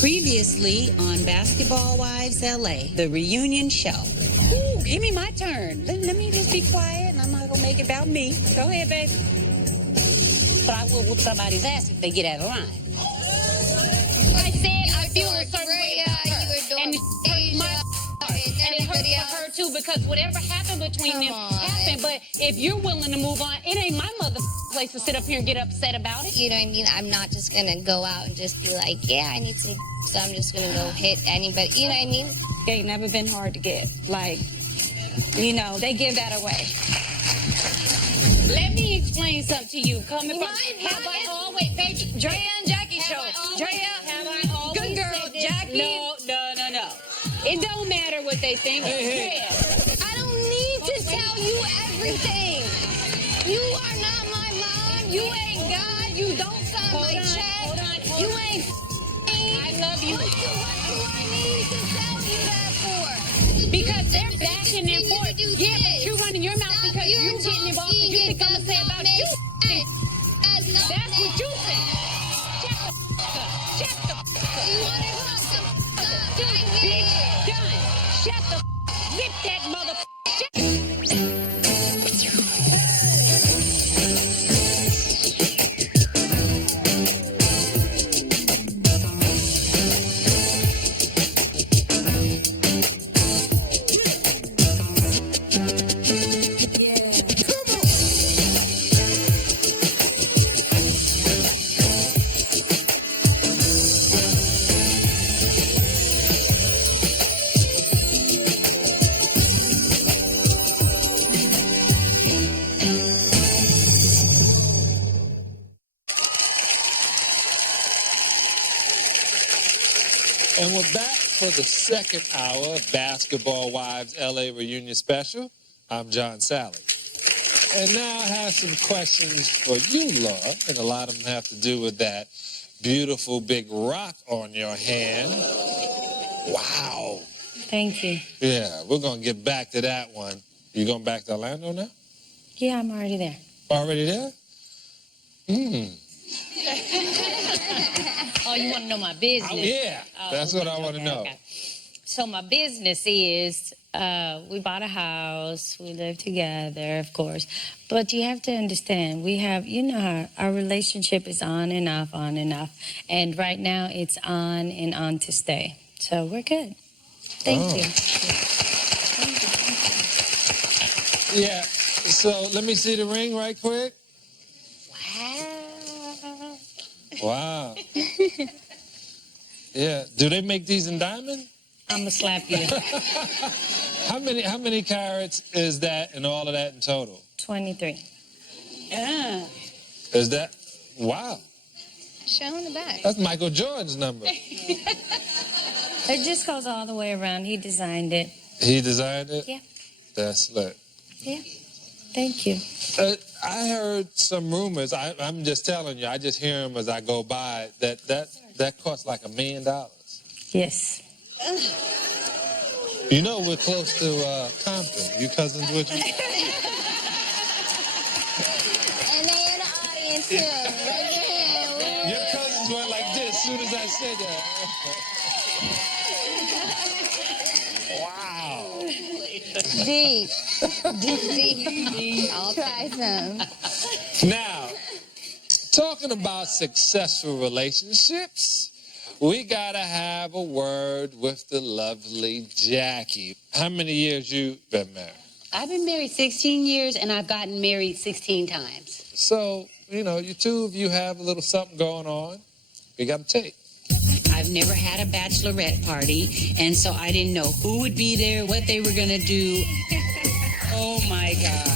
Previously on Basketball Wives LA, the reunion show. Ooh, give me my turn. Let me just be quiet, and I'm not going to make it about me. Go ahead, baby. But I will whoop somebody's ass if they get out of line. I said I feel a certain way about her. And it hurt my and it hurt for her, too, because whatever happened between them happened. But if you're willing to move on, it ain't my mother place to sit up here and get upset about it. You know what I mean? I'm not just going to go out and just be like, yeah, I need some, so I'm just going to go hit anybody. You know what I mean? It ain't never been hard to get. Like, you know, they give that away. Let me explain something to you. Coming from, have I always, Drea and Jackie show. Drea, have I always good girl, Jackie. No. It don't matter what they think. I don't need to tell you everything. You are not my mom. You ain't God. You don't sign my check. You ain't I love you. What do I need to tell you that for? Because they're backing and forth. Yeah, but you're running your mouth because you're getting involved and you think I'm going to say about you. That's what you think. Shut the f*** up. You want to talk the f*** up? Bitch, done. Shut the f*** up. Zip that motherfucker. And we're back for the second hour of Basketball Wives LA Reunion Special. I'm John Sally. And now I have some questions for you, Laura, and a lot of them have to do with that beautiful big rock on your hand. Wow. Thank you. Yeah, we're going to get back to that one. You going back to Orlando now? Yeah, I'm already there. Already there? Oh, you want to know my business? Yeah, that's what I want to know. Okay. So my business is, we bought a house, we live together, of course. But you have to understand, we have, you know, our relationship is on and off. And right now it's on and on to stay. So we're good. Thank you. Yeah, so let me see the ring right quick. Wow. Yeah. Do they make these in diamond? I'm gonna slap you. How many carats is that and all of that in total? 23. Yeah. Is that? Wow. Show in the back. That's Michael Jordan's number. It just goes all the way around. He designed it. He designed it? Yeah. That's lit. Yeah. Thank you. I heard some rumors. I'm just telling you. I just hear them as I go by. That costs like $1 million. Yes. You know we're close to Compton. You cousins with you? And they in the audience too. Raise your hand. Your cousins went like this as soon as I said that. Wow. Deep. I'll try some. Now, talking about successful relationships, we gotta have a word with the lovely Jackie. How many years you been married? I've been married 16 years, and I've gotten married 16 times. So, you know, you two of you have a little something going on. We got a tape. I've never had a bachelorette party, and so I didn't know who would be there, what they were gonna do. Oh my God.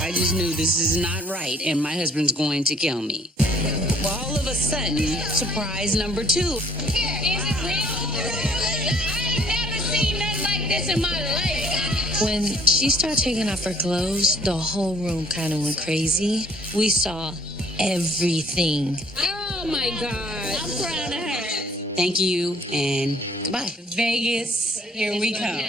I just knew this is not right, and my husband's going to kill me. Well, all of a sudden, surprise number 2. Is it real? I ain't never seen nothing like this in my life. When she started taking off her clothes, the whole room kind of went crazy. We saw everything. Oh my God. I'm proud of her. Thank you, and goodbye. Vegas, here we come.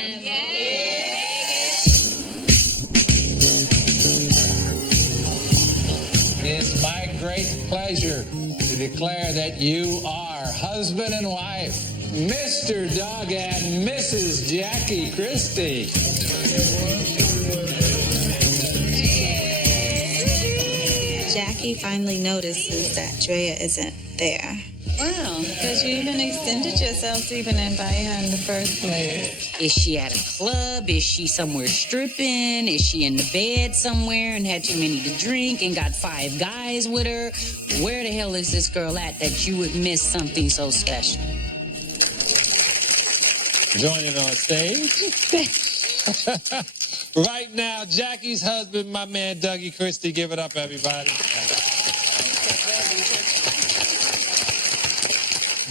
pleasure to declare that you are husband and wife, Mr. Doug and Mrs. Jackie Christie. Jackie finally notices that Drea isn't there. Wow, because you even extended yourself to even invite her in the first place. Is she at a club? Is she somewhere stripping? Is she in the bed somewhere and had too many to drink and got 5 guys with her? Where the hell is this girl at that you would miss something so special? Joining on stage right now, Jackie's husband, my man Dougie Christie. Give it up, everybody.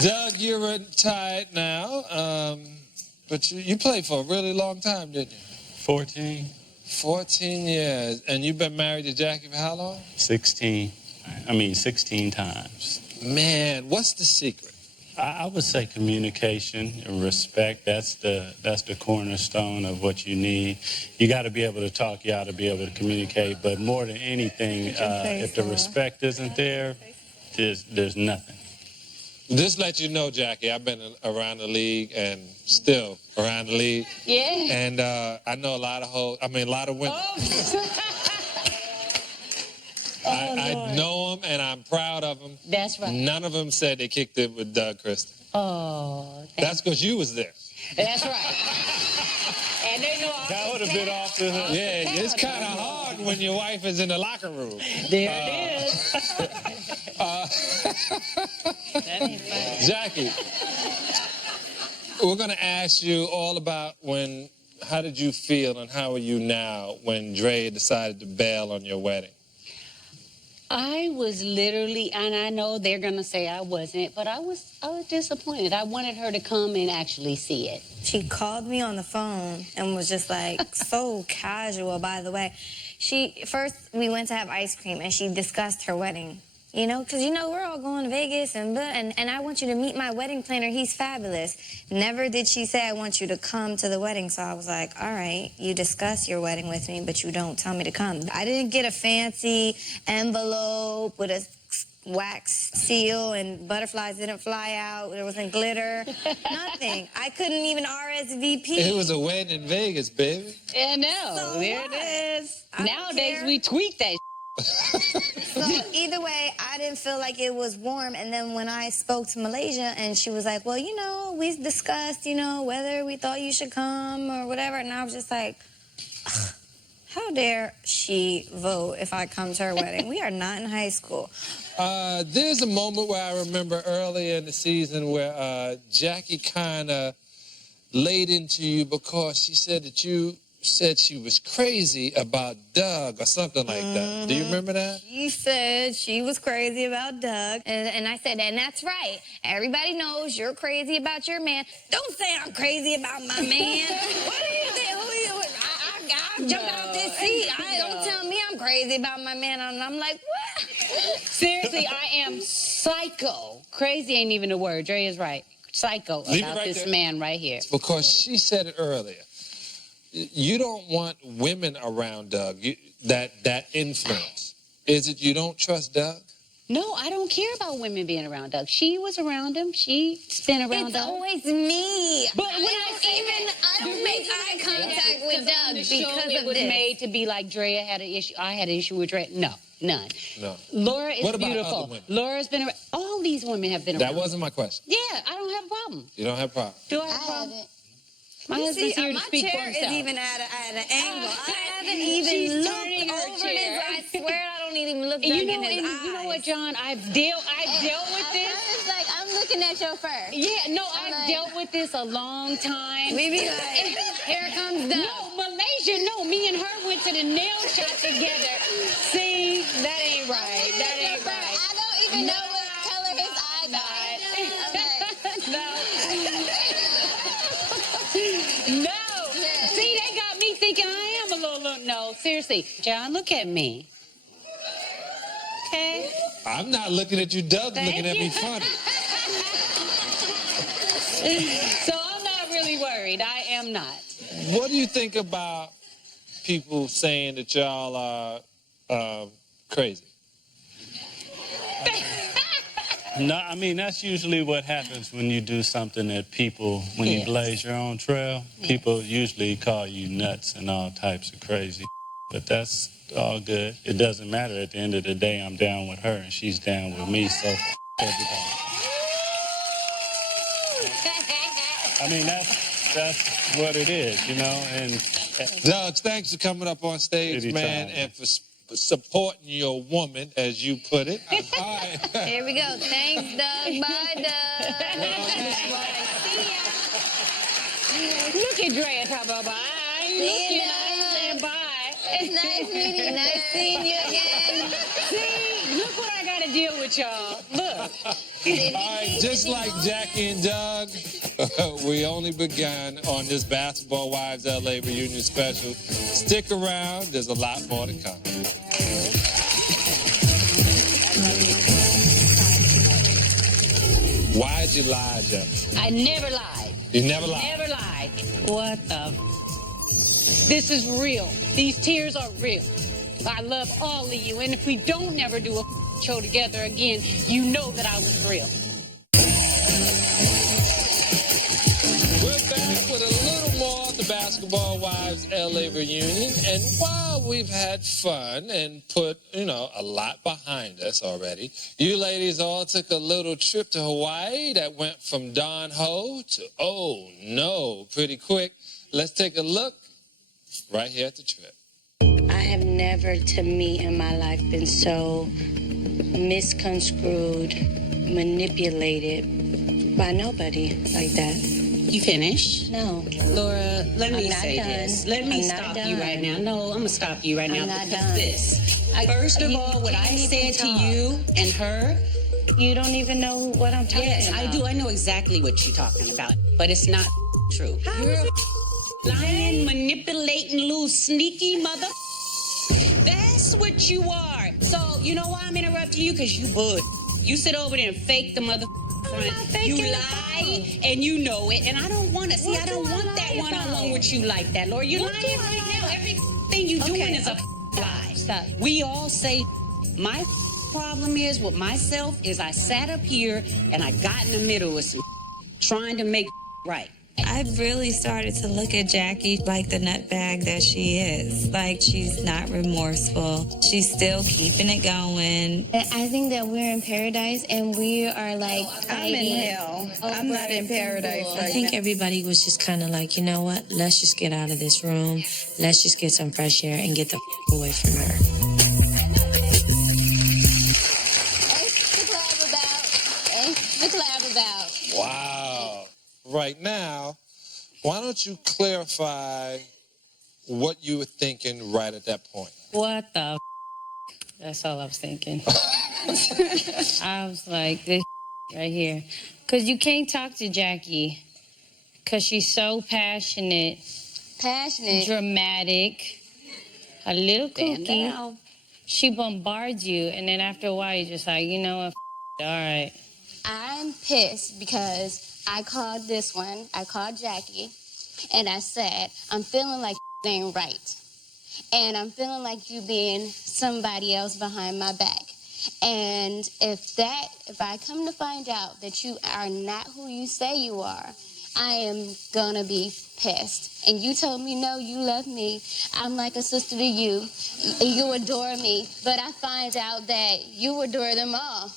Doug, you're retired now, but you played for a really long time, didn't you? 14. 14 years. And you've been married to Jackie for how long? 16 times. Man, what's the secret? I would say communication and respect. That's the cornerstone of what you need. You got to be able to talk. You got to be able to communicate. But more than anything, if the respect isn't there, there's nothing. Just let you know, Jackie, I've been around the league and still around the league. Yeah. And I know a lot of a lot of women. I know them and I'm proud of them. That's right. None of them said they kicked it with Doug Christie. Oh, that's because you was there. That's right. And they know that would have been off the hook. Yeah, it's kind of hard when your wife is in the locker room. There it is. That ain't funny. Jackie, we're going to ask you all about how did you feel and how are you now when Dre decided to bail on your wedding? I was literally, and I know they're going to say I wasn't, but I was disappointed. I wanted her to come and actually see it. She called me on the phone and was just like so casual, by the way. First, we went to have ice cream and she discussed her wedding. You know, because, we're all going to Vegas and I want you to meet my wedding planner. He's fabulous. Never did she say, I want you to come to the wedding. So I was like, all right, you discuss your wedding with me, but you don't tell me to come. I didn't get a fancy envelope with a wax seal and butterflies didn't fly out. There wasn't glitter. Nothing. I couldn't even RSVP. It was a wedding in Vegas, baby. Yeah, no. So there what? it is. I don't Nowadays, care. we tweak that. So either way, I didn't feel like it was warm. And then when I spoke to Malaysia and she was like, well, we discussed, whether we thought you should come or whatever. And I was just like, how dare she vote if I come to her wedding? We are not in high school. There's a moment where I remember earlier in the season where Jackie kind of laid into you because she said that you said she was crazy about Doug or something like that. Do you remember that? You said she was crazy about Doug. And I said, and that's right. Everybody knows you're crazy about your man. Don't say I'm crazy about my man. What do you think? I jumped out this seat. Don't tell me I'm crazy about my man. And I'm like, what? Seriously, I am psycho. Crazy ain't even a word. Dre is right. Psycho about this man right here. Because she said it earlier. You don't want women around Doug, that influence. Is it you don't trust Doug? No, I don't care about women being around Doug. She was around him. She's been around Doug. It's always me. But I don't make eye contact with Doug because it of was this. made to be like Drea had an issue. I had an issue with Drea. No, none. No. Laura is What about beautiful. other women? Laura's been around. All these women have been around. That wasn't my question. Yeah, I don't have a problem. You don't have a problem? Do I have a problem? My husband's here to speak for My chair himself. is even at an angle. I haven't even looked over his. I swear I don't even look Doug in his eyes. You know what, John? I've dealt with this. It's like, I'm looking at your fur. Yeah, no, I've dealt with this a long time. We be like, here comes Doug. No, Malaysia, no. Me and her went to the nail shop together. See, that ain't right. That ain't right. I don't even know what color his eyes are. No. No. See, they got me thinking I am a little. No, seriously. John, look at me. Okay? I'm not looking at you. Doug's looking at me funny. So I'm not really worried. I am not. What do you think about people saying that y'all are crazy? No, I mean, that's usually what happens when you do something that people, when you blaze your own trail, people usually call you nuts and all types of crazy. But that's all good. It doesn't matter. At the end of the day, I'm down with her and she's down with me, so everybody. I mean, that's what it is, you know, and... Doug, thanks for coming up on stage, Anytime. man, and for supporting your woman, as you put it. All right. Here we go. Thanks, Doug. Bye, Doug. Look at Drea talking about bye. See you, Look at Doug. bye. It's nice meeting you. Nice seeing you again. See, look what I got to deal with, y'all. Look. All right, just like Jackie and Doug, we only begun on this Basketball Wives LA reunion special. Stick around, there's a lot more to come. Why'd you lie, Jackie? I never lied. You never lied? Never lied. What the? This is real. These tears are real. I love all of you, and if we don't never do a show together again, you know that I was real. We're back with a little more of the Basketball Wives LA reunion. And while we've had fun and put, a lot behind us already, you ladies all took a little trip to Hawaii that went from Don Ho to, oh no, pretty quick. Let's take a look right here at the trip. I have never, to me, in my life, been so misconstrued, manipulated by nobody like that. You finished? No. Laura, let me I'm not say done. this. Let me I'm not stop you done. right now. No, I'm going to stop you right now I'm not because done. this. First of You all, what I can't said even to talk. you and her, You don't even know what I'm talking yes, about. I do. I know exactly what you're talking about, but it's not true. You're a lying, manipulating, little sneaky mother. That's what you are. So, you know why I'm interrupting you? Because you bud. You sit over there and fake the mother front. You lie, and you know it, and I don't want to. See, I don't want that one-on-one with you like that, Laura. You're lying right now. Everything you're doing is a lie. Stop. We all say, my problem is with myself is I sat up here and I got in the middle of some trying to make right. I've really started to look at Jackie like the nutbag that she is. Like, she's not remorseful. She's still keeping it going. I think that we're in paradise and we are like I'm in hell. I'm not in paradise I think everybody was just kind of like, you know what? Let's just get out of this room. Let's just get some fresh air and get the away from her. the collab about. Wow. Right now, why don't you clarify what you were thinking right at that point? What the? That's all I was thinking. I was like, this right here. Because you can't talk to Jackie. Because she's so passionate, dramatic, a little kooky. She bombards you, and then after a while, you're just like, you know what? All right. I'm pissed because I called this one, I called Jackie, and I said, I'm feeling like ain't right. And I'm feeling like you being somebody else behind my back. And if I come to find out that you are not who you say you are, I am gonna be pissed. And you told me, no, you love me. I'm like a sister to you. You adore me. But I find out that you adore them all.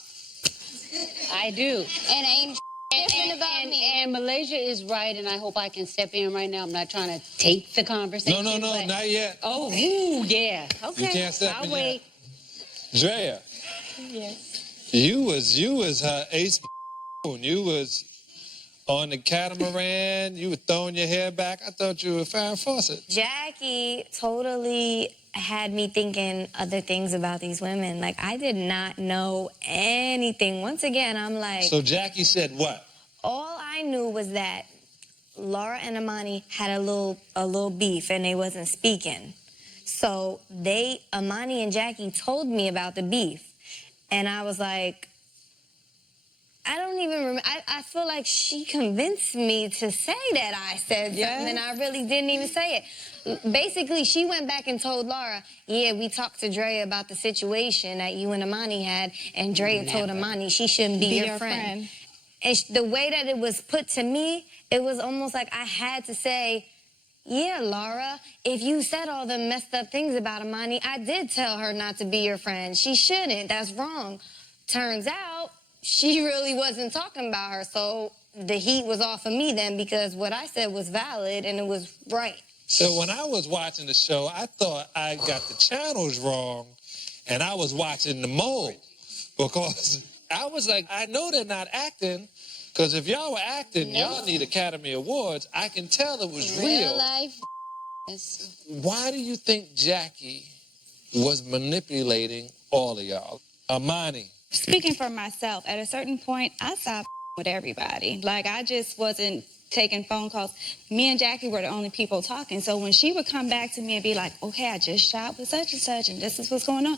I do. And ain't different about me. And Malaysia is right, and I hope I can step in right now. I'm not trying to take the conversation. No, but- not yet. Oh, ooh, yeah. Okay. You can't step I'll in wait. yet. Drea. Yes. You was her ace. You was on the catamaran. You were throwing your hair back. I thought you were Farrah Fawcett. Jackie totally had me thinking other things about these women. Like, I did not know anything. Once again, I'm like... So Jackie said what? All I knew was that Laura and Amani had a little beef and they wasn't speaking. So Amani and Jackie told me about the beef. And I was like, I don't even remember. I feel like she convinced me to say that I said something, and I really didn't even say it. Basically, she went back and told Laura, yeah, we talked to Drea about the situation that you and Imani had, and Drea told Imani she shouldn't be your friend. And the way that it was put to me, it was almost like I had to say, yeah, Laura, if you said all the messed up things about Imani, I did tell her not to be your friend. She shouldn't. That's wrong. Turns out, she really wasn't talking about her, so the heat was off of me then because what I said was valid and it was right. So when I was watching the show, I thought I got the channels wrong, and I was watching the mole because I was like, I know they're not acting, because if y'all were acting, y'all need Academy Awards. I can tell it was real. life. Why do you think Jackie was manipulating all of y'all? Imani. Speaking for myself, at a certain point, I stopped with everybody. Like, I just wasn't taking phone calls. Me and Jackie were the only people talking. So when she would come back to me and be like, okay, I just shot with such and such, and this is what's going on,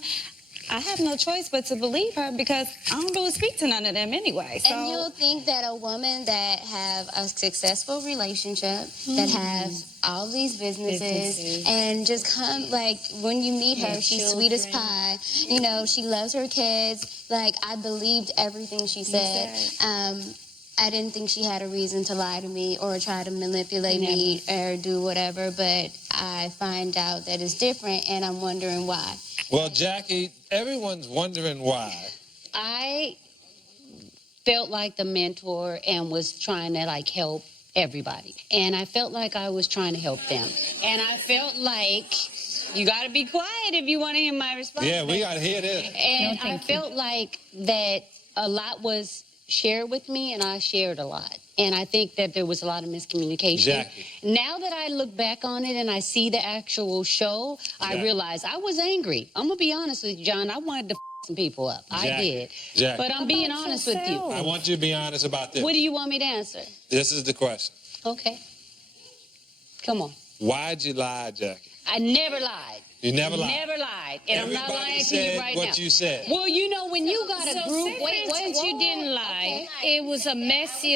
I have no choice but to believe her because I don't really speak to none of them anyway. So. And you'll think that a woman that have a successful relationship, that have all these businesses, and just come, like, when you meet her, she's sweet as pie. You know, she loves her kids. Like, I believed everything she said. I didn't think she had a reason to lie to me or try to manipulate me or do whatever, but I find out that it's different, and I'm wondering why. Well, Jackie, everyone's wondering why. I felt like the mentor and was trying to, like, help everybody. And I felt like I was trying to help them. And I felt like, you got to be quiet if you want to hear my response. Yeah, we got to hear this. And I felt like that a lot was shared with me, and I shared a lot. And I think that there was a lot of miscommunication. Jackie. Now that I look back on it and I see the actual show, I realize I was angry. I'm going to be honest with you, John. I wanted to some people up. I did. Jackie. But I'm being honest with you. I want you to be honest about this. What do you want me to answer? This is the question. Okay. Come on. Why'd you lie, Jackie? I never lied. You never lied. Never lied. And I'm not lying to you right now. what you said. Well, you know, when you got a group, Once you didn't lie, it was a messy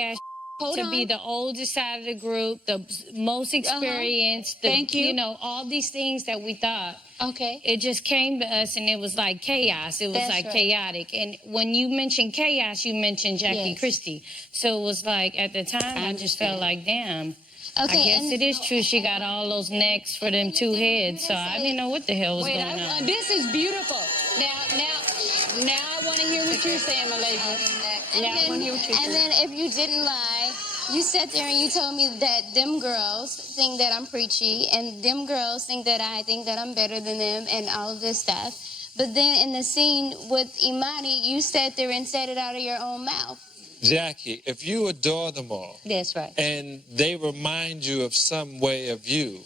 ass to be the oldest out of the group, the most experienced. Thank you. You know, all these things that we thought. Okay. It just came to us and it was like chaos. It was That's like right. chaotic. And when you mentioned chaos, you mentioned Jackie Yes. Christie. So it was like, at the time, I just felt like, damn. I guess it is true. She got all those necks for them two heads. So I didn't know what the hell was going on. This is beautiful. Now I want to hear what you're saying, Malaysia. Now I want to hear what you're saying. And then if you didn't lie, you sat there and you told me that them girls think that I'm preachy and them girls think that I think that I'm better than them and all of this stuff. But then in the scene with Imani, you sat there and said it out of your own mouth. Jackie, if you adore them all, That's right. and they remind you of some way of you,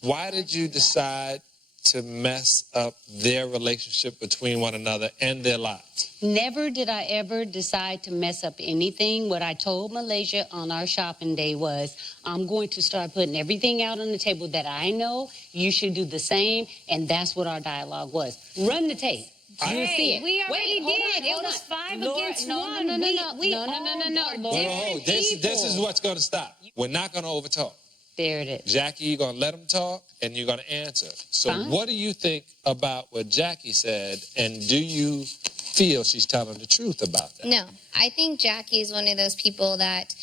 why did you decide to mess up their relationship between one another and their lives? Never did I ever decide to mess up anything. What I told Malaysia on our shopping day was, I'm going to start putting everything out on the table that I know. You should do the same. And that's what our dialogue was. Run the tape. You'll see it. We already Wait, did. hold It was on. 5 Lord, against no, 1. No. We all are different This people. is what's going to stop. We're not going to overtalk. There it is. Jackie, you're going to let them talk, and you're going to answer. So Fine. what do you think about what Jackie said, and do you feel she's telling the truth about that? No, I think Jackie is one of those people that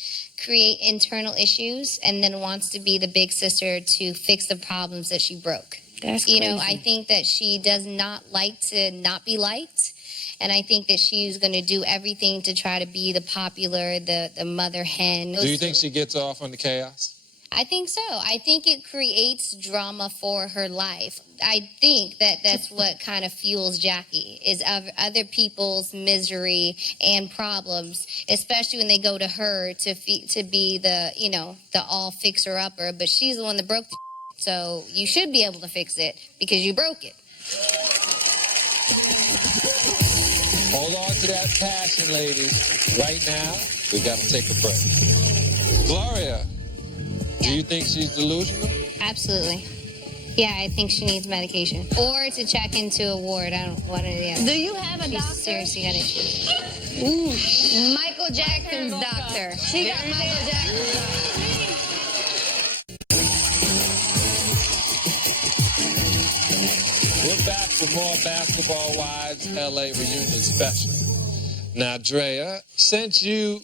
create internal issues and then wants to be the big sister to fix the problems that she broke. That's You know, crazy. I think that she does not like to not be liked. And I think that she's going to do everything to try to be the popular, the mother hen. Do you think she gets off on the chaos? I think so. I think it creates drama for her life. I think that that's what kind of fuels Jackie, is other people's misery and problems, especially when they go to her to be the, you know, the all fixer-upper. But she's the one that broke the so you should be able to fix it because you broke it. Hold on to that passion, ladies. Right now, we got to take a break. Gloria, do you think she's delusional? Absolutely. Yeah, I think she needs medication. Or to check into a ward. I don't want to. Do you have a doctor? Seriously got issues. Ooh, Michael Jackson's doctor. She got Michael Jackson's doctor. We're back for more Basketball Wives LA reunion special. Now, Drea, since she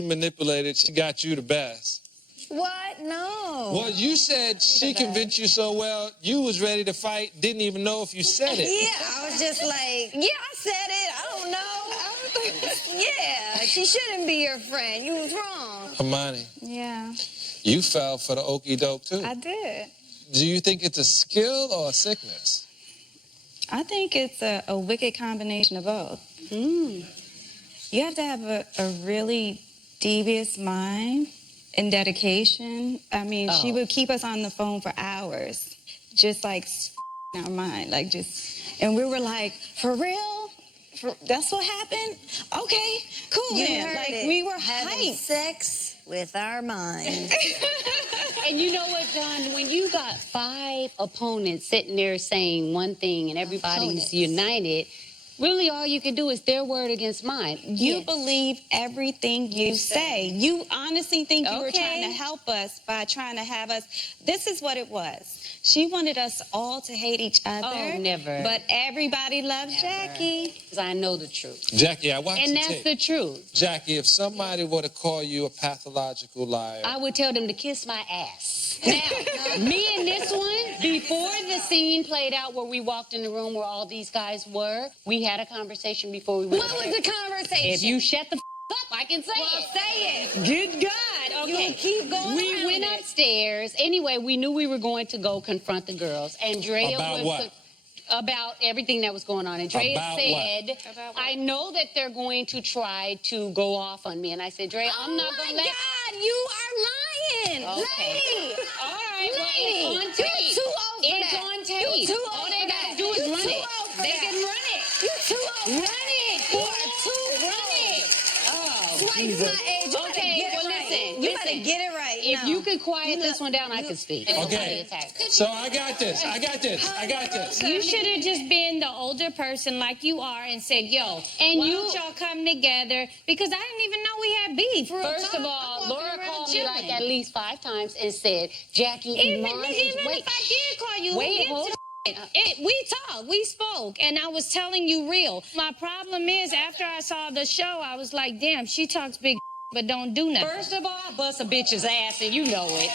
manipulated, she got you the best. What? No. Well, you said she convinced you so well, you was ready to fight, didn't even know if you said it. Yeah, I was just like, yeah, I said it. I don't know. Yeah, she shouldn't be your friend. You was wrong. Hermione, Yeah, you fell for the okie doke too. I did. Do you think it's a skill or a sickness? I think it's a wicked combination of both. You have to have a really devious mind and dedication. I mean, she would keep us on the phone for hours, just like in our mind, like just, and we were like, for real? That's what happened? Okay, cool. You then. heard Like it. we were having hyped. sex with our minds. And you know what, John? When you got 5 opponents sitting there saying one thing and everybody's united, really all you can do is their word against mine. You believe everything you say. You honestly think you were trying to help us by trying to have us. This is what it was. She wanted us all to hate each other. Oh, never. But everybody loves Jackie. Because I know the truth. Jackie, I watched And the that's tape. the truth. Jackie, if somebody were to call you a pathological liar, I would tell them to kiss my ass. Now, me and this one, before the scene played out where we walked in the room where all these guys were, we had a conversation before we went What was there. the conversation? If you shut the up, I can say Well, it. say it. Good God. Okay. You keep going We around went it. upstairs. Anyway, we knew we were going to go confront the girls. Andrea About was what? about everything that was going on. Andrea About said, what? About what? I know that they're going to try to go off on me. And I said, Drea, I'm not going to let... God, you are lying. Okay. Lady. All right, well, Lady. it's on tape. You're too old for It's that. on tape. You're too All old they for gotta that. do is You're run too it. old for They that. can run it. You're too old for Run that. it. You are too Run it. Oh, Twice my age. You better Okay, get it well, right. listen, You better listen. get it right. If now. you could quiet this one down, I could speak. Okay, so I got this. You should have just been the older person like you are and said, yo, And why you- don't y'all come together? Because I didn't even know we had beef. First of all, Laura called me like at least 5 times and said, Jackie, Even Iman is... if Wait, I did call you, wait, we hold talked. We talked, we spoke, and I was telling you real. My problem is, after I saw the show, I was like, damn, she talks big but don't do nothing. First of all, I bust a bitch's ass, and you know it.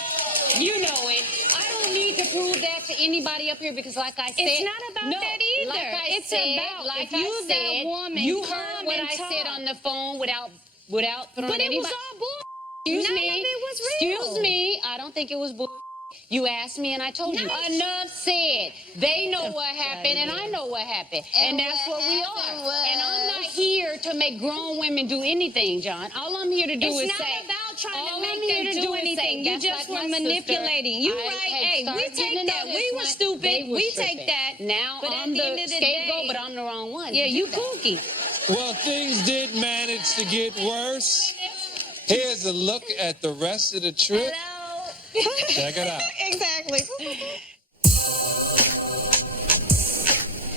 You know it. I don't need to prove that to anybody up here because, like I said, It's not about no, that either. Like I It's said, about like if you I that said, woman, you come heard what and I talk. said on the phone without throwing But it anybody. was all bull. Excuse None me. of it was real. Excuse me. I don't think it was bull. You asked me and I told you. Enough said. They know what happened and I know what happened. And that's what we happened are. was- And I'm not here to make grown women do anything, John. All I'm here to do is It's not say. about trying all to I'm make here them to do is say, anything. You that's just like were my sister. manipulating. You I right? had Hey, we started take getting that. to We this were one. stupid. They was We tripping. take that. Now But at I'm the end the of the scapegoat, day- but I'm the wrong one. Yeah, to you do that. kooky. Well, things did manage to get worse. Here's a look at the rest of the trip. Hello. Check it out. Exactly.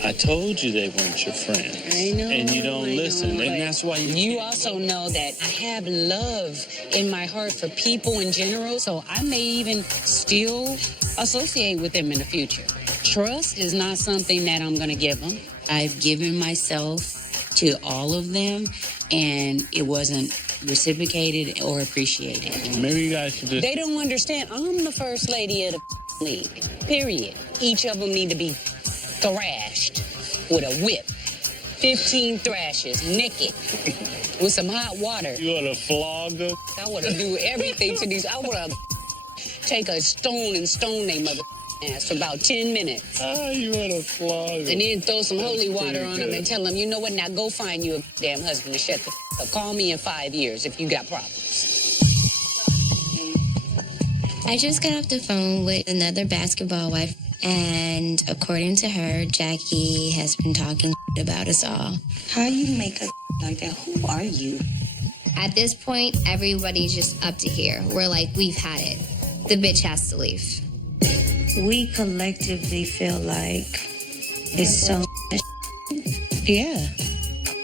I told you they weren't your friends. I know, And you don't I listen. know, And but that's why you also know that I have love in my heart for people in general, so I may even still associate with them in the future. Trust is not something that I'm going to give them. I've given myself to all of them, and it wasn't reciprocated or appreciated. Maybe you guys should just. They don't understand. I'm the first lady of the league, period. Each of them need to be thrashed with a whip. 15 thrashes, naked, with some hot water. You want to flog them? I want to do everything to these. I want to take a stone and stone they mother ass for about 10 minutes. You want to flog them. And then throw some holy That's water pretty on them good. and tell them, you know what, now go find you a damn husband and shut the up. Call me in 5 years if you got problems. I just got off the phone with another basketball wife, and according to her, Jackie has been talking about us all. How you make a like that? Who are you? At this point, everybody's just up to here. We're like, we've had it. The bitch has to leave. we collectively feel like it's so Yeah,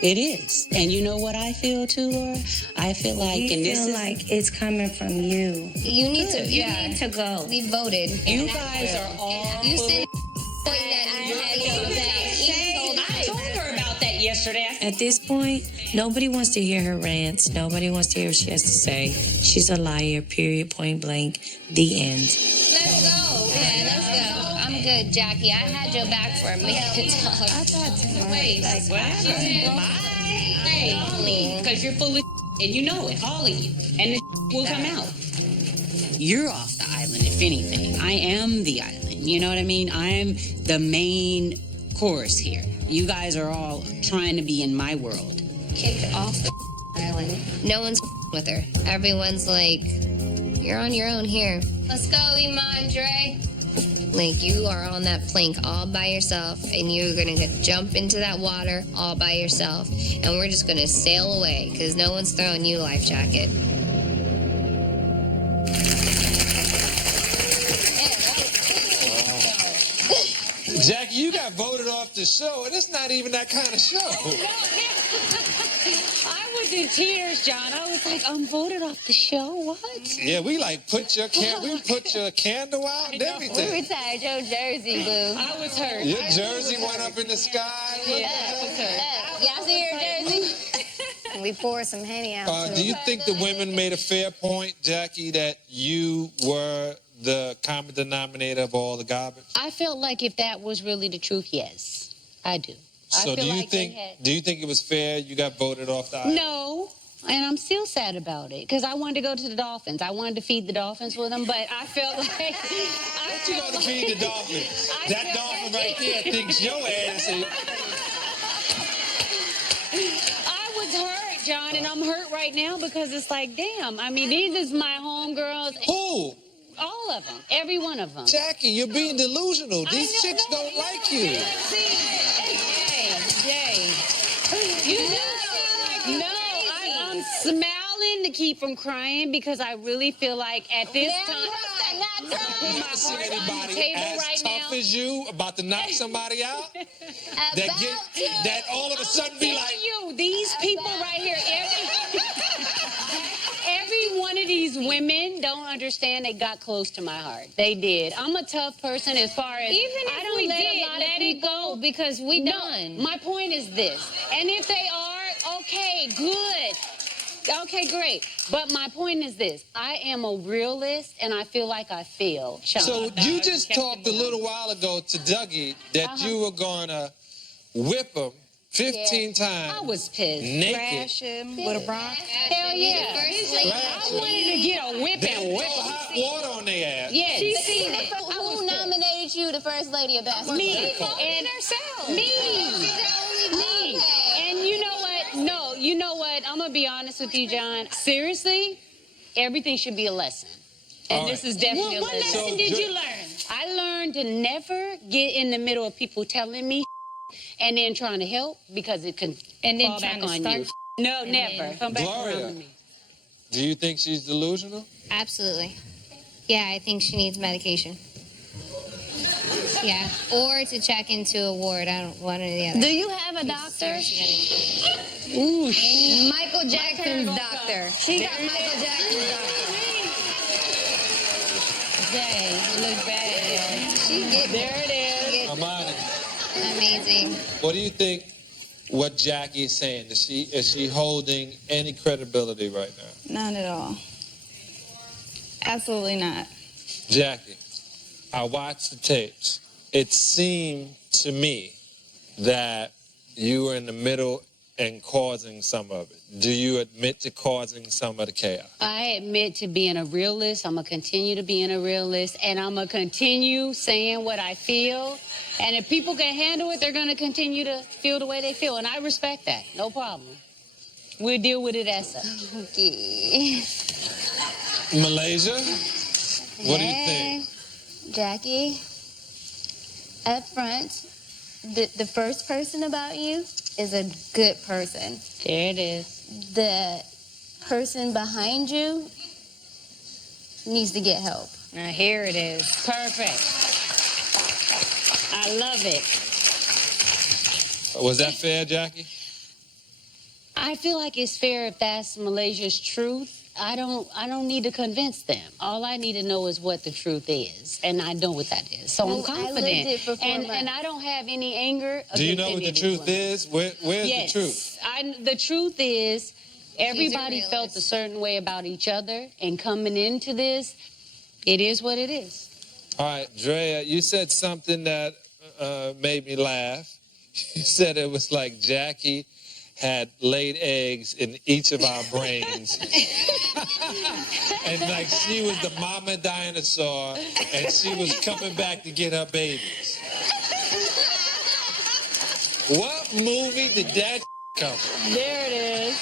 it is. And you know what I feel too, Laura? I feel like, we and this feel is, like it's coming from you. You need to. You need to go. We voted. you guys are all. You said pointing at you had your back. I told her about that yesterday. At this point, nobody wants to hear her rants. Nobody wants to hear what she has to say. She's a liar, period, point blank, the end. Let's go. Yeah, let's go. I'm good, Jackie. I had your back for a minute. Wait, what? Because you're full of and you know it, all of you. And the will come out. You're off the island, if anything. I am the island. You know what I mean? I'm the main chorus here. You guys are all trying to be in my world. Kicked off the island. No one's with her. Everyone's like, you're on your own here. Let's go, Iman Dre. Like, you are on that plank all by yourself, and you're gonna jump into that water all by yourself, and we're just gonna sail away because no one's throwing you a life jacket. Jackie, you got voted off the show, and it's not even that kind of show. I was in tears, John. I was like, I'm voted off the show? What? Yeah, we like put your candle out and We everything. retired your jersey, boo. I was hurt. Your jersey went up in the sky. Y'all see your jersey? We pour some Henny out, too. Do you think the women made a fair point, Jackie, that you were the common denominator of all the garbage? I felt like if that was really the truth, yes, I do. So do you think it was fair you got voted off the island? No, and I'm still sad about it because I wanted to go to the Dolphins. I wanted to feed the Dolphins with them, but I felt like What you going to feed the dolphin? That dolphin right there thinks your ass is... I was hurt, John, and I'm hurt right now because it's like, damn. I mean, these is my homegirls. Who? All of them, every one of them. Jackie, you're being delusional. These chicks don't like you. Jay. You know, I'm smiling to keep from crying because I really feel like at this time, You never see anybody as tough as you about to knock somebody out? That all of a sudden be like... These people right here, every one of these women don't understand they got close to my heart. They did. I'm a tough person as far as... Even if I don't we let did, a lot of let it go because we done. My point is this. And if they are, okay, good. Okay, great. But my point is this. I am a realist, and I feel like I failed. So you just talked a little while ago to Dougie that you were going to whip him 15 times. I was pissed. Naked. Thrash him with a rock. Hell yeah. I wanted to get a whip and whip Throw hot water on their ass. Yes. She's seen it. Who nominated you the first lady of basketball? Me. And herself. Me. And you know what? No, you know what? I'm going to be honest with you, John. Seriously, everything should be a lesson. And All this right. is definitely What a lesson. lesson did you learn? I learned to never get in the middle of people telling me and then trying to help because it can And then fall back trying to on you. start No, never. Come back Gloria. around to me. Do you think she's delusional? Absolutely. Yeah, I think she needs medication. Yeah, or to check into a ward. I don't one or the other. Do you have a doctor? Ooh, Michael Jackson's doctor. She got Michael Jackson's doctor. Jay, look bad, yo. She get There it is. Amani, amazing. what do you think what Jackie is saying? Is she holding any credibility right now? None at all. Absolutely not. Jackie, I watched the tapes. It seemed to me that you were in the middle and causing some of it. Do you admit to causing some of the chaos? I admit to being a realist. I'm going to continue to being a realist, and I'm going to continue saying what I feel. And if people can handle it, they're going to continue to feel the way they feel, and I respect that. No problem. We'll deal with it as such. Okay. Malaysia, what do you think? Jackie, up front, the first person about you is a good person. There it is. The person behind you needs to get help. Now, here it is. Perfect. I love it. Was that fair, Jackie? I feel like it's fair if that's Malaysia's truth. I don't need to convince them. All I need to know is what the truth is, and I know what that is. So I'm confident. I lived it for 4 months. And I don't have any anger. Do you know what the against truth any is? Where's Yes. the truth? The truth is, everybody realist. felt a certain way about each other, and coming into this, it is what it is. All right, Drea, you said something that made me laugh. You said it was like Jackie had laid eggs in each of our brains. And like she was the mama dinosaur and she was coming back to get her babies. What movie did that come from? There it is.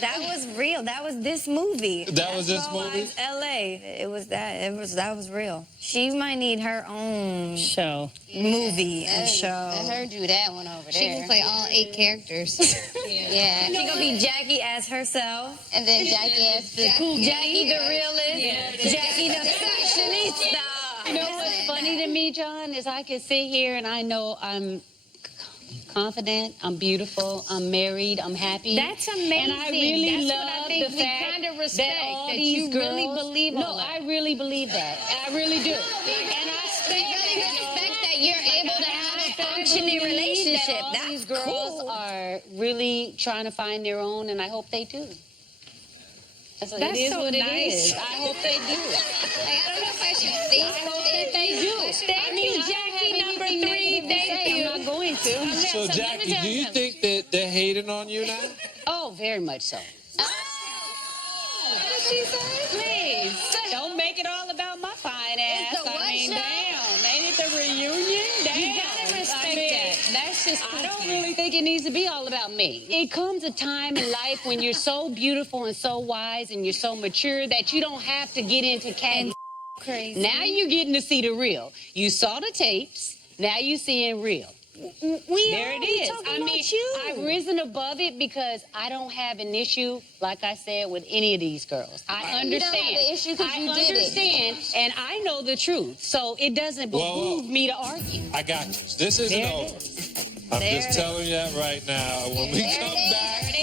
That was real. That was this movie. That was this Basketball movie? Wives LA. It was that. That was real. She might need her own Show. movie and show. Let her do that one over there. She can play all 8 characters. Yeah. She gonna be Jackie as herself. And then Jackie as the cool Jackie the realist. Jackie the fashionista. You know what's funny to me, John, is I can sit here and I know I'm confident, I'm beautiful, I'm married, I'm happy. That's amazing. And I really That's what I love think the we fact kinda that respect, all that these you girls, really believe No, all that. I really believe that. I really do. And I We really respect that you're able to have a functioning believe relationship. that all That's these girls cool. are really trying to find their own, and I hope they do. It That's is so what it nice. is. I hope they do. Like, I don't know if I should say I hope that they do. Thank you, Jackie, number 3. Thank you. I'm not going to. So Jackie, do you think that they're hating on you now? Oh, very much so. Please, don't make it all about my fine ass. It's a what I mean, show? damn, ain't it the reunion? Damn. You gotta respect that. That's just I don't really think it needs to be all about me. It comes a time in life when you're so beautiful and so wise and you're so mature that you don't have to get into cat Crazy. Now you're getting to see the real. You saw the tapes, now you seeing real. There it is. I mean, I've risen above it because I don't have an issue, like I said, with any of these girls. I understand. You don't have an issue 'cause you did it. understand, and I know the truth. So it doesn't behoove me to argue. I got this. This isn't There it over. I'm just telling you that right now. When we come back,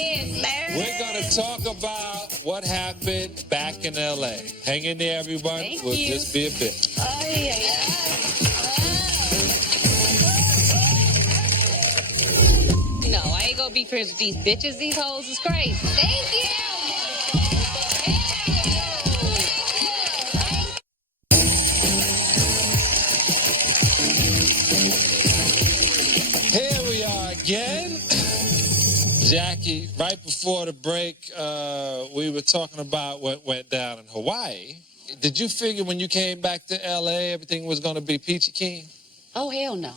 we're going to talk about what happened back in L.A. Hang in there, everyone. Thank We'll you. just be a bit. No, I ain't gonna be friends with these bitches. These hoes is crazy. Thank you. Here we are again. Jackie, right before the break, we were talking about what went down in Hawaii. Did you figure when you came back to L.A. everything was going to be peachy keen? Oh, hell no.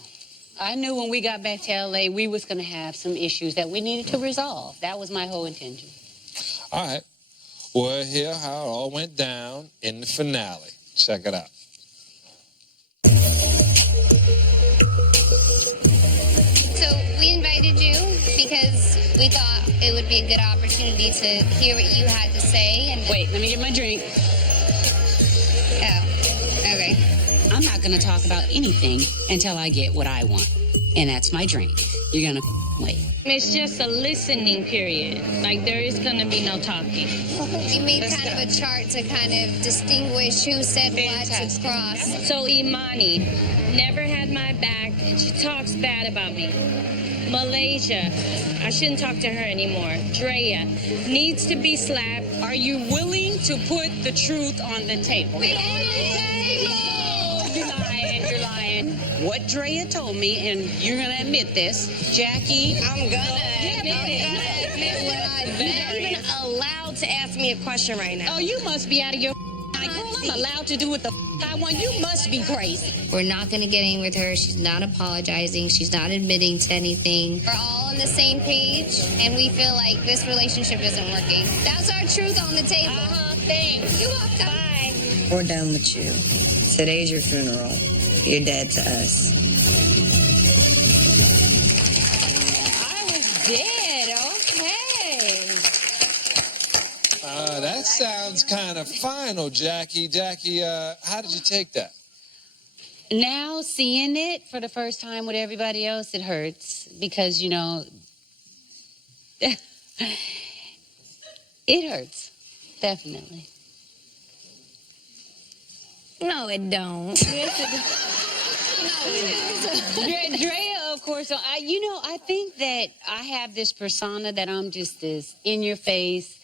I knew when we got back to L.A. we was gonna have some issues that we needed to resolve. That was my whole intention. All right. We'll hear how it all went down in the finale. Check it out. So we invited you because we thought it would be a good opportunity to hear what you had to say. And Wait, let me get my drink. oh, okay. I'm not gonna talk about anything until I get what I want, and that's my drink. You're gonna wait. It's just a listening period. Like, there is going to be no talking. You made kind of a chart to kind of distinguish who said what to cross. So Imani never had my back, and she talks bad about me. Malaysia, I shouldn't talk to her anymore. Drea needs to be slapped. Are you willing to put the truth on the table? You're lying. What Drea told me, and you're gonna admit this, Jackie. I'm gonna admit what I've been. You're not even allowed to ask me a question right now. Oh, you must be out of your mind. Girl, I'm allowed to do what the I want. You must be crazy. We're not going to get in with her. She's not apologizing. She's not admitting to anything. We're all on the same page, and we feel like this relationship isn't working. That's our truth on the table. Thanks. You're welcome. Bye. We're done with you. Today's your funeral. You're dead to us. I was dead. Okay. That sounds kind of final, Jackie. Jackie, how did you take that? Now, seeing it for the first time with everybody else, it hurts because, you know, it hurts. Definitely. No, it don't. Drea, of course, I think that I have this persona that I'm just this in your face,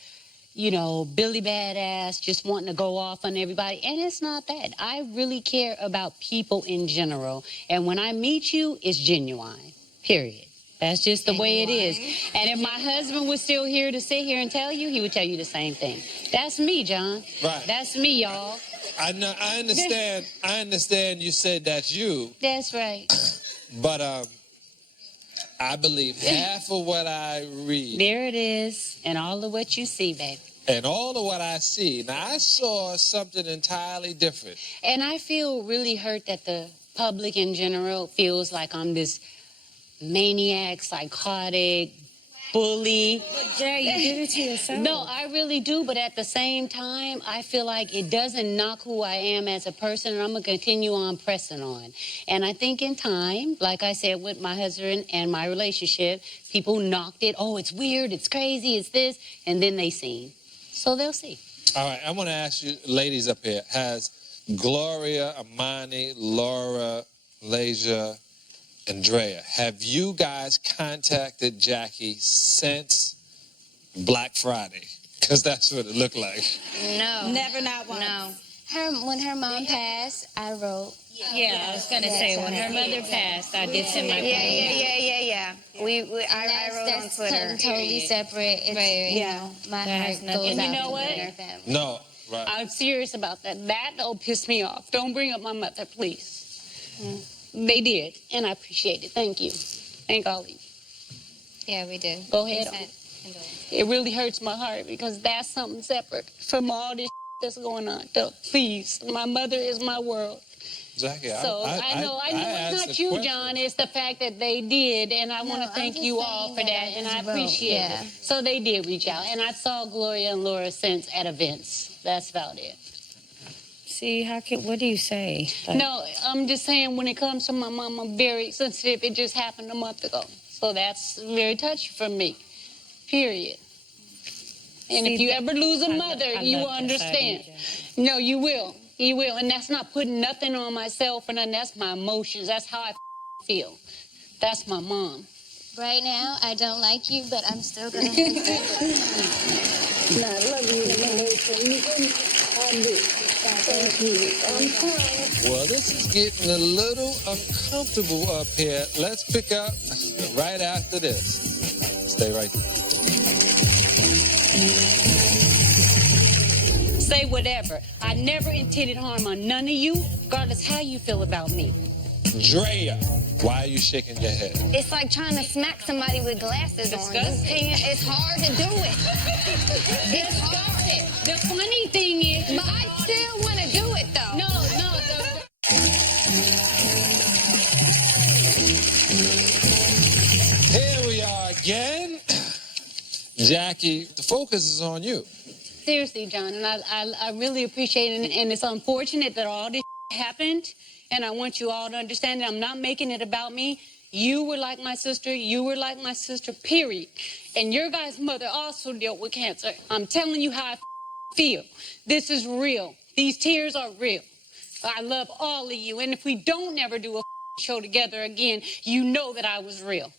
you know, Billy Badass, just wanting to go off on everybody. And it's not that. I really care about people in general. And when I meet you, it's genuine, period. That's just the way it is. And if my husband was still here to sit here and tell you, he would tell you the same thing. That's me, John. Right. That's me, y'all. I know. I understand. I understand. You said that's you, That's right. but I believe half of what I read There it is. And all of what you see, baby. and all of what I see. Now I saw something entirely different. And I feel really hurt that the public in general feels like I'm this maniac, psychotic, bully. But Jay, you did it to yourself. No, I really do. But at the same time, I feel like it doesn't knock who I am as a person. And I'm going to continue on pressing on. And I think in time, like I said with my husband and my relationship, people knocked it. Oh, it's weird. It's crazy. It's this. And then they seen. So they'll see. All right, I want to ask you, ladies up here, has Gloria, Amani, Laura, Lasia, and Drea, have you guys contacted Jackie since Black Friday? Because that's what it looked like. No. Never, not once. No. When her mom passed, I wrote. Yeah, I was going to say, when her mother passed, I did send my Yeah. I wrote on That's Twitter. totally separate. It's, you know, my That heart has goes nothing- out And you know to what? her family. No, right. I'm serious about that. That don't piss me off. Don't bring up my mother, please. They did. And I appreciate it. Thank you. Thank all of you. Yeah, we do. Go ahead We on. sent- It really hurts my heart because that's something separate from all this that's going on. So, please, my mother is my world. Jackie, So I know it's not you, John. It's the fact that they did, and I want to I'm thank just you all saying for that that, I and just I wrote, appreciate yeah. it. So they did reach out, and I saw Gloria and Laura since at events. That's about it. See, what do you say? Like, No, I'm just saying when it comes to my mom, I'm very sensitive. It just happened a month ago, so that's very touchy for me. Period. And if See, you ever lose a mother, I you love will that understand. side of you, No, you will. You will. And that's not putting nothing on myself or nothing. That's my emotions. That's how I feel. That's my mom. Right now, I don't like you, but I'm still gonna hug you. Well, this is getting a little uncomfortable up here. Let's pick up right after this. Stay right there. Say whatever. I never intended harm on none of you, regardless how you feel about me. Drea, why are you shaking your head? It's like trying to smack somebody with glasses on. You can't. It's hard to do it. It's hard. The funny thing is, But I still want to do it though. no. Here we are again. Jackie, the focus is on you. Seriously, John, and I really appreciate it, and it's unfortunate that all this happened, and I want you all to understand that I'm not making it about me. You were like my sister, period. And your guy's mother also dealt with cancer. I'm telling you how I feel. This is real. These tears are real. I love all of you, and if we don't ever do a show together again, you know that I was real.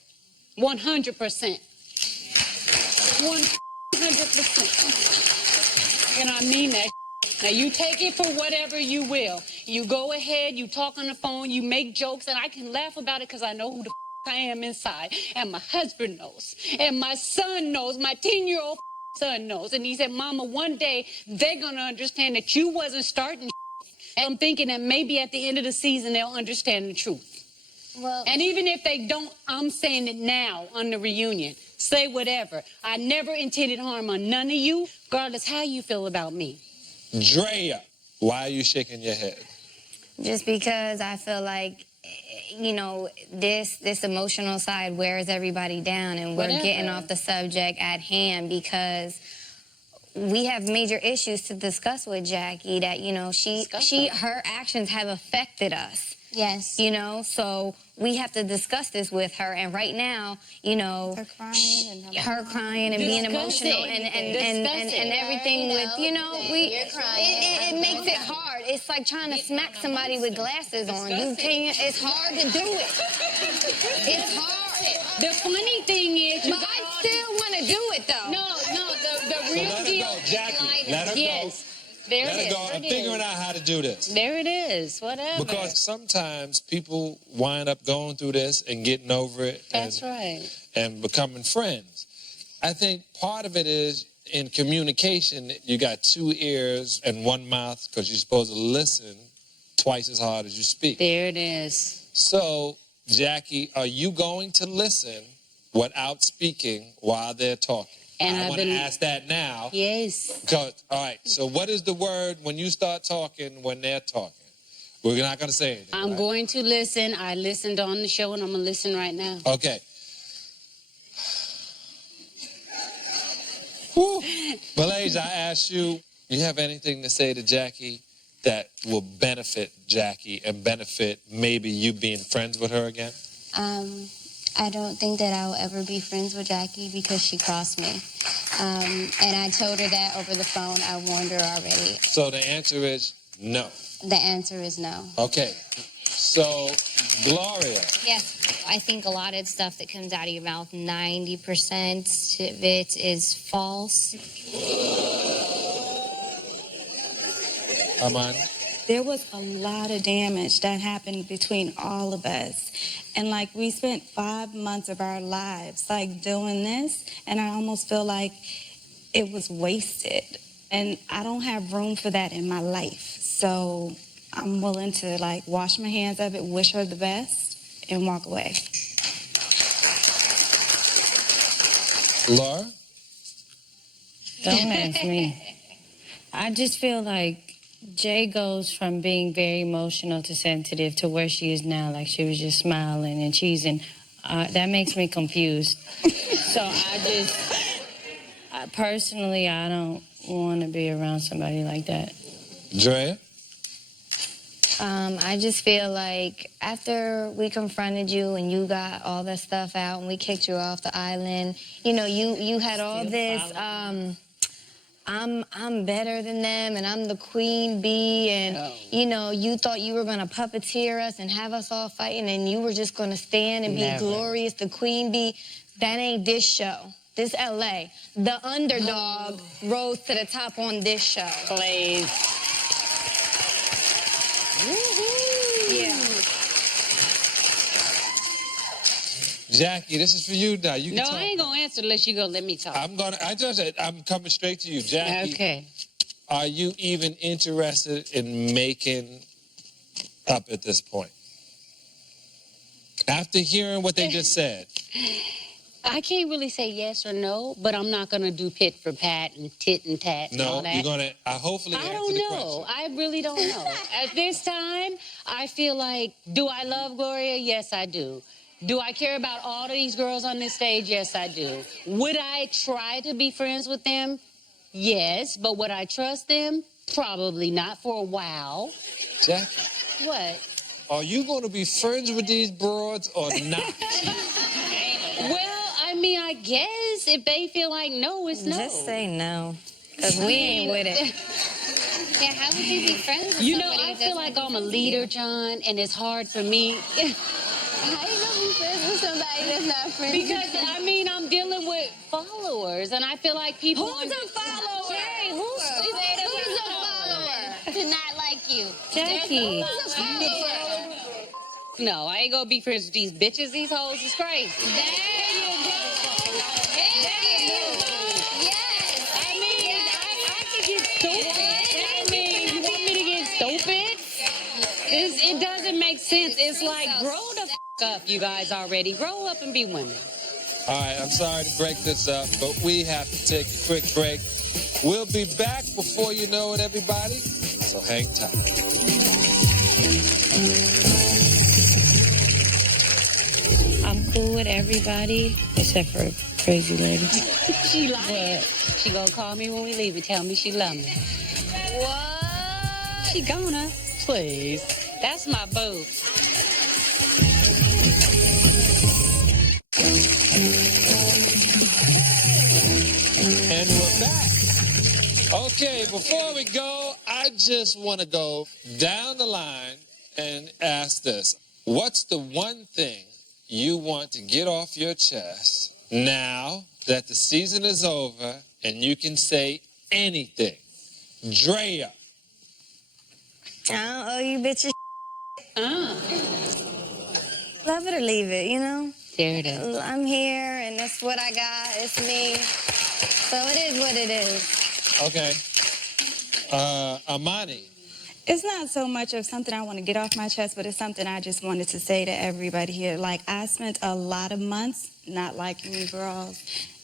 100%. 100%. And I mean that. Now, you take it for whatever you will. You go ahead, you talk on the phone, you make jokes, and I can laugh about it because I know who the I am inside. And my husband knows. And my son knows. My 10-year-old son knows. And he said, Mama, one day they're going to understand that you wasn't starting. And I'm thinking that maybe at the end of the season they'll understand the truth. Well, And even if they don't, I'm saying it now on the reunion. Say whatever. I never intended harm on none of you, regardless how you feel about me. Drea, why are you shaking your head? Just because I feel like, you know, this emotional side wears everybody down, and we're Whatever. getting off the subject at hand because we have major issues to discuss with Jackie that, you know, her actions have affected us. Yes. You know, so we have to discuss this with her. And right now, you know, Her crying and her crying and being emotional and everything with, you know, it makes it hard. It's like trying to smack somebody with glasses on. You can't, it's hard to do it. It's hard. The funny thing is, But I still want to do it though. no, the real Let her deal. go, Jackie. Let her Yes, there go. it Let her is. go. I'm figuring out how to do this. There it is. Whatever. Because sometimes people wind up going through this and getting over it That's right. and becoming friends. I think part of it is in communication, you got 2 ears and 1 mouth because you're supposed to listen twice as hard as you speak. There it is. So, Jackie, are you going to listen without speaking while they're talking? And I I've want to been- ask that now. Yes. Because, all right, so what is the word when you start talking when they're talking? We're not going to say anything. I'm right? going to listen. I listened on the show, and I'm going to listen right now. Okay. Whew. Blaze, I asked you, you have anything to say to Jackie that will benefit Jackie and benefit maybe you being friends with her again? I don't think that I will ever be friends with Jackie because she crossed me. And I told her that over the phone. I warned her already. So the answer is no. The answer is no. Okay. So, Gloria. Yes, I think a lot of stuff that comes out of your mouth, 90% of it is false. Aman. There was a lot of damage that happened between all of us. And like we spent 5 months of our lives like doing this, and I almost feel like it was wasted. And I don't have room for that in my life. So I'm willing to like wash my hands of it, wish her the best, and walk away. Laura? Don't ask me. I just feel like Jay goes from being very emotional to sensitive to where she is now, like she was just smiling and cheesing. That makes me confused. So personally, I don't want to be around somebody like that. Drea? I just feel like after we confronted you and you got all that stuff out and we kicked you off the island, you know, you had all this, I'm better than them and I'm the queen bee and, you know, you thought you were going to puppeteer us and have us all fighting and you were just going to stand and be glorious, the queen bee. That ain't this show. This LA. The underdog rose to the top on this show. Please. Yeah. Jackie, this is for you now. You can No, talk. I ain't going to answer unless you go let me talk. I'm coming straight to you. Jackie, Okay. are you even interested in making up at this point? After hearing what they just said. I can't really say yes or no, but I'm not going to do pit for pat and tit and tat and all No, that. you're going to hopefully I answer don't the know. question. I really don't know. At this time, I feel like, do I love Gloria? Yes, I do. Do I care about all of these girls on this stage? Yes, I do. Would I try to be friends with them? Yes. But would I trust them? Probably not for a while. Jackie, What? are you going to be friends with these broads or not? Well, I mean, I guess if they feel like no, it's no. Just say no. Because we ain't with it. Yeah, how would you be friends with You know, somebody I who feel doesn't like want I'm a to be friends with leader, John, and it's hard for me. How you gonna be friends with somebody that's not friends with Because, I mean, I'm dealing with followers, and I feel like people... Who's a follower? Jerry, who's Who's a follower? Do not like you. Jackie, Who's a follower? No, I ain't gonna be friends with these bitches. These hoes is crazy. There you go. Yes. I mean, I could get stupid. I mean, you want me to get stupid? It doesn't make sense. It's like, grow the up, you guys already. Grow up and be women. All right, I'm sorry to break this up, but we have to take a quick break. We'll be back before you know it, everybody. So hang tight. I'm cool with everybody except for a crazy lady. She lying. She gonna call me when we leave and tell me she love me. What? She gonna. Please. That's my boo. And we're back. Okay, before we go, I just want to go down the line and ask this. What's the one thing you want to get off your chest now that the season is over and you can say anything? Drea. I don't owe you bitches. Love it or leave it, you know? There it is. I'm here, and that's what I got. It's me. So it is what it is. Okay. Amani. It's not so much of something I want to get off my chest, but it's something I just wanted to say to everybody here. Like, I spent a lot of months not liking you girls.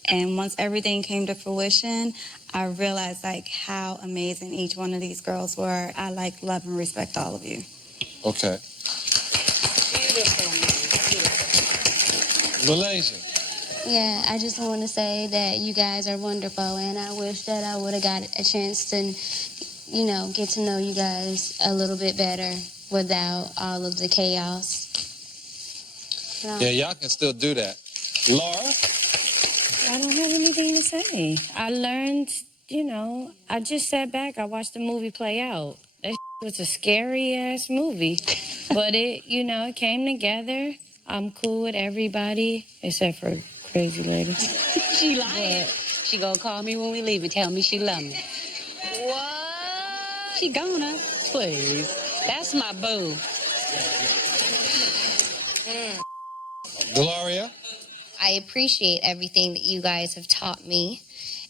And once everything came to fruition, I realized, like, how amazing each one of these girls were. I, like, love and respect all of you. Okay. Malaysia. Yeah, I just want to say that you guys are wonderful, and I wish that I would have got a chance to, you know, get to know you guys a little bit better without all of the chaos. Yeah, y'all can still do that. Laura? I don't have anything to say. I learned, you know, I just sat back. I watched the movie play out. That was a scary-ass movie. But it, you know, it came together. I'm cool with everybody except for crazy lady. She lying. She gonna call me when we leave and tell me she love me. What? She gonna. Please. That's my boo. Gloria? I appreciate everything that you guys have taught me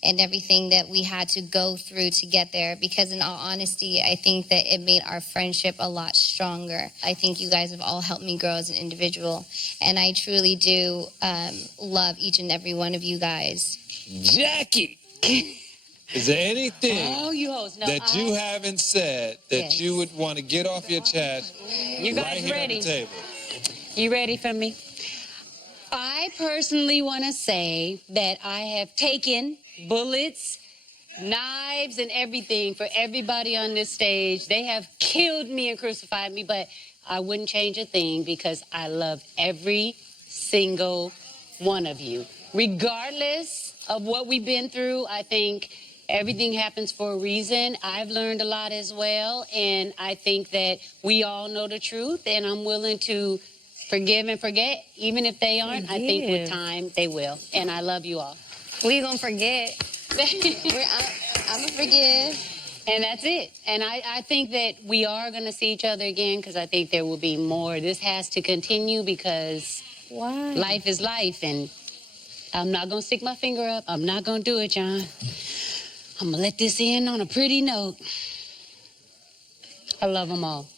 and everything that we had to go through to get there, because in all honesty, I think that it made our friendship a lot stronger. I think you guys have all helped me grow as an individual, and I truly do love each and every one of you guys. Jackie! Is there anything Oh, you hoes. No, that you haven't said that Yes. you would want to get off your chest You guys right here ready? on the table? You ready for me? I personally want to say that I have taken bullets, knives, and everything for everybody on this stage. They have killed me and crucified me, but I wouldn't change a thing because I love every single one of you. Regardless of what we've been through, I think everything happens for a reason. I've learned a lot as well, and I think that we all know the truth, and I'm willing to forgive and forget, even if they aren't. I think with time, they will. And I love you all. We gonna forget. I'm a forgive. And that's it. And I think that we are going to see each other again because I think there will be more. This has to continue because life is life. And I'm not going to stick my finger up. I'm not going to do it, John. I'm going to let this end on a pretty note. I love them all.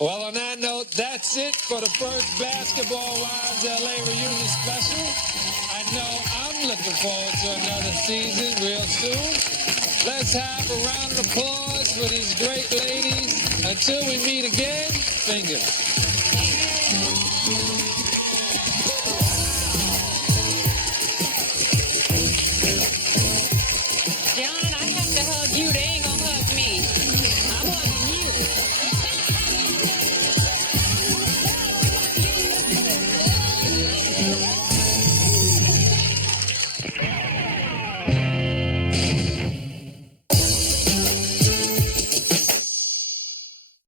Well, on that note, that's it for the first Basketball Wives LA reunion special. I know I'm looking forward to another season real soon. Let's have a round of applause for these great ladies. Until we meet again, fingers.